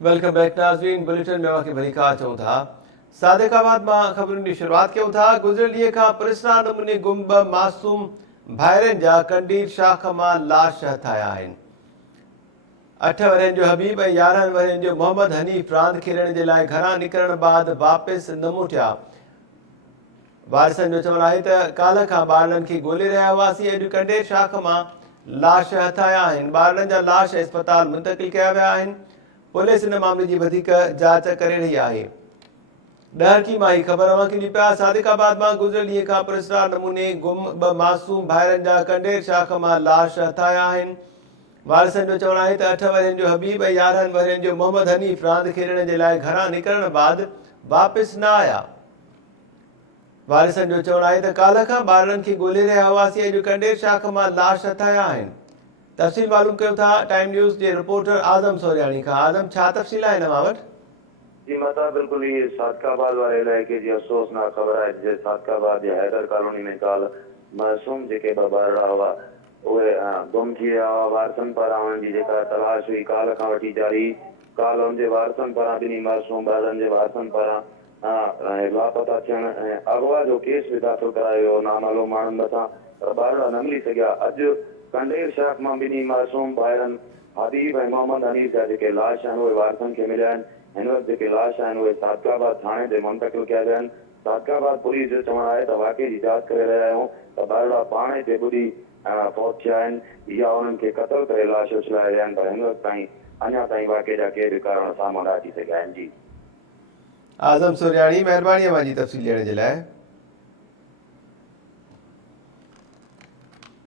Welcome back नाज़रीन। बुलेटिन में वाक़ई भली का चऊं था सादिकाबाद में ख़बरुनि की शुरुआत क्यों था। गुज़िरियल ॾींहं खां पुरस्कार नमूने गुम मासूम भाइरनि जा कंडीर शाख में लाश हथाया आहिनि। 8 वरनि जो हबीब ऐं 11 वरनि जो मोहम्मद हनीफ रांदि खेॾण जे लाइ घरां निकिरण बाद वापसि न मोटिया। वारिसनि जो चवणु आहे त काल्ह खां ॿारनि खे ॻोल्हे रहिया हुआसीं। अॼु कंडेर शाख मां लाश हथाया आहिनि। ॿारनि जा लाश अस्पताल मुंतक़िल कया विया आहिनि। पुलिस इन मामले जी वधीक जांच करे रही आहे। ॾहकी मां ही ख़बर अवां खे ॾी पिया। सादिकाबाद मां गुज़िरियल ॾींहं खां पुरस्कार नमूने गुम 2 मासूम भाइरनि जा कंडेर शाख मां लाश हथाया आहिनि। वारिसनि जो चवणु आहे त 8 वरनि जो हबीब ऐं 11 वरनि जो मोहम्मद हनीफ रांदि खेॾण जे लाइ घरां निकिरण बाद वापसि न आया। वारिसनि जो चवणु आहे त काल्ह खां ॿारनि खे ॻोल्हे रहिया हुआसीं। अॼु कंडेर शाख मां लाश हथाया आहिनि। तफ़सील मालूम कयूं था टाइम न्यूज़ के रिपोर्टर आज़म सोरियानी का। आज़म, छा तफ़सील आहे हिन वटि? जी मता बिल्कुल ये सादकाबाद वाले इलाइके जी अफ़सोसनाक ख़बर है। जे सादकाबाद जे हैदर कॉलोनी में काल मासूम जेके ॿार हुआ उहे गुम थी विया हुआ। वारसनि पारां उन्हनि जी जेका तलाश हुई काल्ह खां वठी जारी। काल्ह उन जे वारसनि पारां ॿिन्ही मासूम ॿारनि जे वारसनि पारां लापता थियण ऐं अगवा जो केस बि दाख़िल करायो वियो नामालूम माण्हुनि मथां। ॿार न मिली सघिया। अॼु कंडेर शाख मां ॿिन्ही मासूम भाइरनि हबीब ऐं मोहम्मद हनीफ जा जेके लाश आहिनि उहे वारसनि खे मिलिया आहिनि। हिन वक़्तु जेके लाश आहिनि उहे सादकाबाद थाणे ते मुंतक़िल कया विया आहिनि। सादकाबाद पुलिस जो चवणु आहे त वाक़े जी जांच करे रहिया आहियूं त ॿारड़ा पाण हिते ॿुधी फौत थिया आहिनि या उन्हनि खे क़तल करे लाश उछलाए विया आहिनि। पर हिन वक़्तु ताईं अञा ताईं वाक़े जा के बि कारण साम्हूं न अची सघिया आहिनि। जी आज़म सोरियानी, महिरबानी अवां जी तफ़सील ॾियण जे लाइ।